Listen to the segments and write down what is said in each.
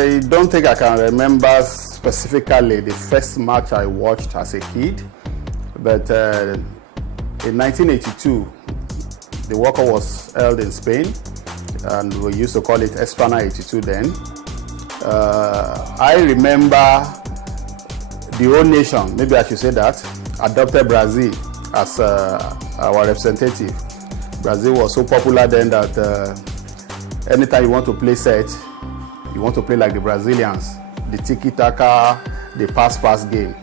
I don't think I can remember specifically the first match I watched as a kid, but in 1982, the World Cup was held in Spain, and we used to call it Espana 82 then. I remember the whole nation, maybe I should say that, adopted Brazil as our representative. Brazil was so popular then that anytime you want to play set, you want to play like the Brazilians, the tiki-taka, the pass game.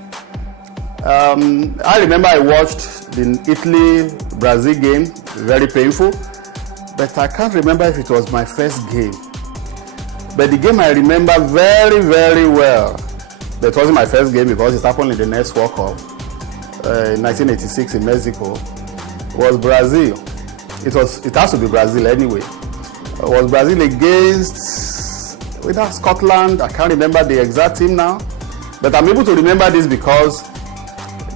I remember I watched the Italy-Brazil game, very painful, but I can't remember if it was my first game. But the game I remember very, very well, but it wasn't my first game because it happened in the next World Cup, in 1986 in Mexico, was Brazil. It has to be Brazil anyway. It was Brazil against Scotland. I can't remember the exact team now, but I'm able to remember this because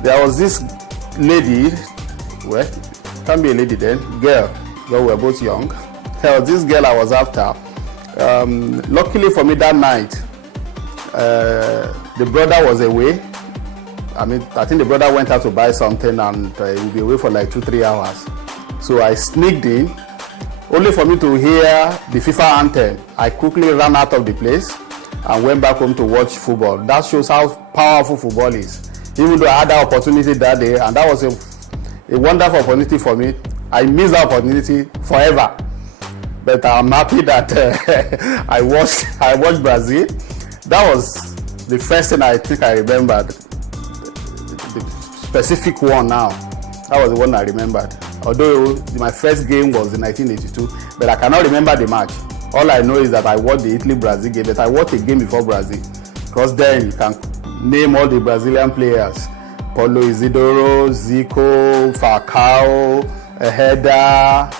there was this lady, well, can't be a lady then, girl, though we were both young. There was this girl I was after. Luckily for me that night, the brother was away. I think the brother went out to buy something and he would be away for like 2-3 hours. So I sneaked in, only for me to hear the FIFA anthem. I quickly ran out of the place and went back home to watch football. That shows how powerful football is. Even though I had that opportunity that day, and that was a wonderful opportunity for me, I missed that opportunity forever. But I'm happy that I watched Brazil. That was the first thing I think I remembered. The specific one now. That was the one I remembered. Although my first game was in 1982, but I cannot remember the match. All I know is that I watched the Italy-Brazil game, but I watched a game before Brazil. Because then you can name all the Brazilian players. Paulo Isidoro, Zico, Falcao, Herrera,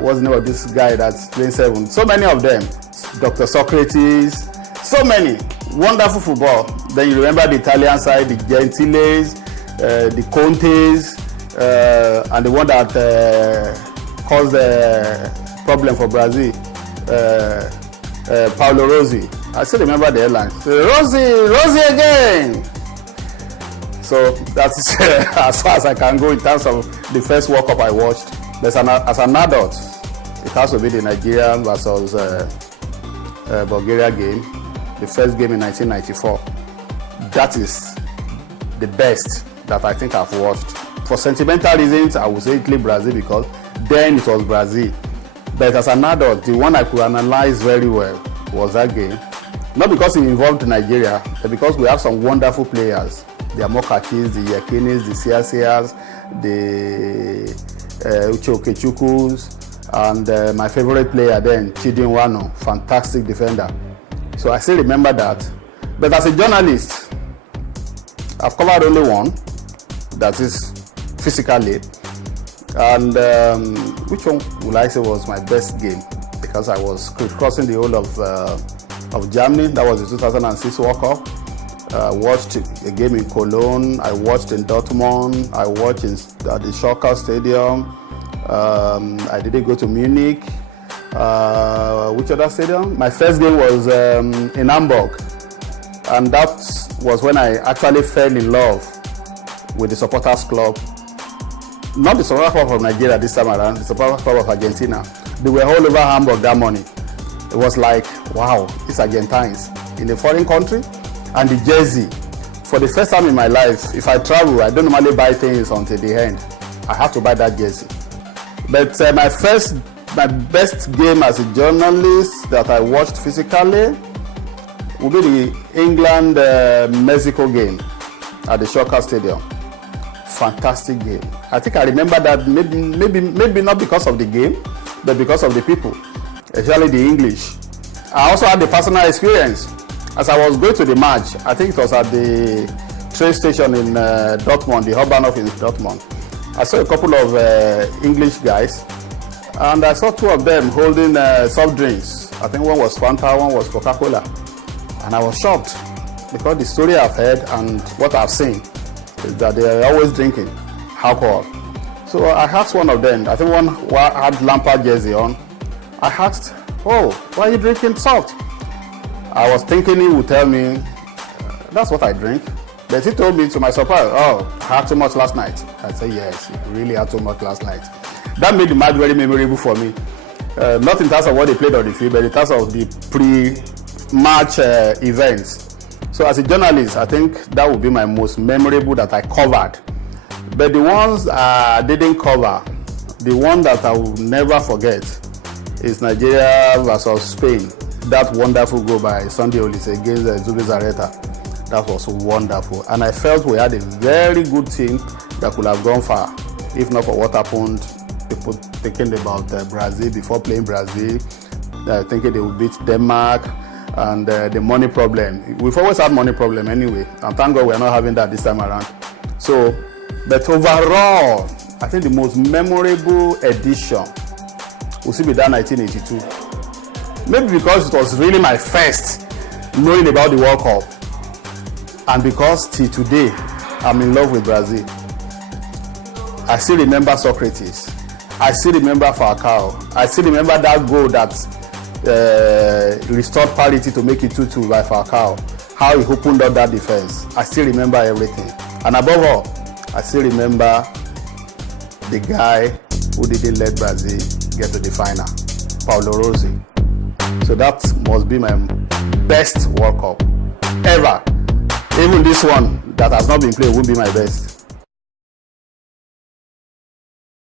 what's the name of this guy that's playing 7? So many of them. Dr. Socrates, so many. Wonderful football. Then you remember the Italian side, the Gentiles, the Contes, and the one that caused the problem for Brazil, Paulo Rossi. I still remember the airline. Rossi again! So that's as far as I can go in terms of the first World Cup I watched. But as an adult, it has to be the Nigeria versus Bulgaria game, the first game in 1994. That is the best that I think I've watched. For sentimental reasons, I would say Italy-Brazil because then it was Brazil. But as an adult, the one I could analyze very well was that game. Not because it involved Nigeria, but because we have some wonderful players. The Amokachis, the Yakinis, the Siasias, the Uche Okechukwus, and my favorite player then, Chidi Nwano, fantastic defender. So I still remember that. But as a journalist, I've covered only one, that is physically. And which one will I say was my best game? Because I was crisscrossing the whole of Germany. That was the 2006 World Cup. I watched a game in Cologne. I watched in Dortmund. I watched at the Schalke Stadium. I didn't go to Munich. Which other stadium? My first game was in Hamburg. And that was when I actually fell in love with the supporters club. Not the supporters club of Nigeria this time around, the supporters club of Argentina. They were all over Hamburg that morning. It was like, wow, it's Argentines in a foreign country. And the jersey. For the first time in my life, if I travel, I don't normally buy things until the end. I have to buy that jersey. But my best game as a journalist that I watched physically would be the England-Mexico game at the Schalke Stadium. Fantastic game. I think I remember that maybe not because of the game, but because of the people, especially the English. I also had the personal experience. As I was going to the match, I think it was at the train station in Dortmund, the Hauptbahnhof in Dortmund. I saw a couple of English guys, and I saw two of them holding soft drinks. I think one was Fanta, one was Coca-Cola. And I was shocked because the story I've heard and what I've seen is that they are always drinking alcohol. So I asked one of them, I think one had Lampard jersey on. I asked, oh, why are you drinking soft? I was thinking he would tell me, that's what I drink. But he told me, to my surprise, oh, I had too much last night. I said, yes, really had too much last night. That made the match very memorable for me. Not in terms of what they played on the field, but in terms of the pre-match events. So as a journalist, I think that would be my most memorable that I covered. But the ones I didn't cover, the one that I will never forget is Nigeria versus Spain. That wonderful goal by Sunday Olise against Zubir Zareta. That was wonderful. And I felt we had a very good team that could have gone far, if not for what happened. People thinking about Brazil before playing Brazil, thinking they would beat Denmark, and the money problem. We've always had money problem anyway, and thank God we're not having that this time around. So, but overall, I think the most memorable edition will still be that 1982. Maybe because it was really my first knowing about the World Cup, and because till today I'm in love with Brazil. I still remember Socrates. I still remember Falcao. I still remember that goal that restored parity to make it 2-2 by Falcao. How he opened up that defense. I still remember everything. And above all, I still remember the guy who didn't let Brazil get to the final, Paulo Rossi. So that must be my best World Cup ever. Even this one that has not been played won't be my best.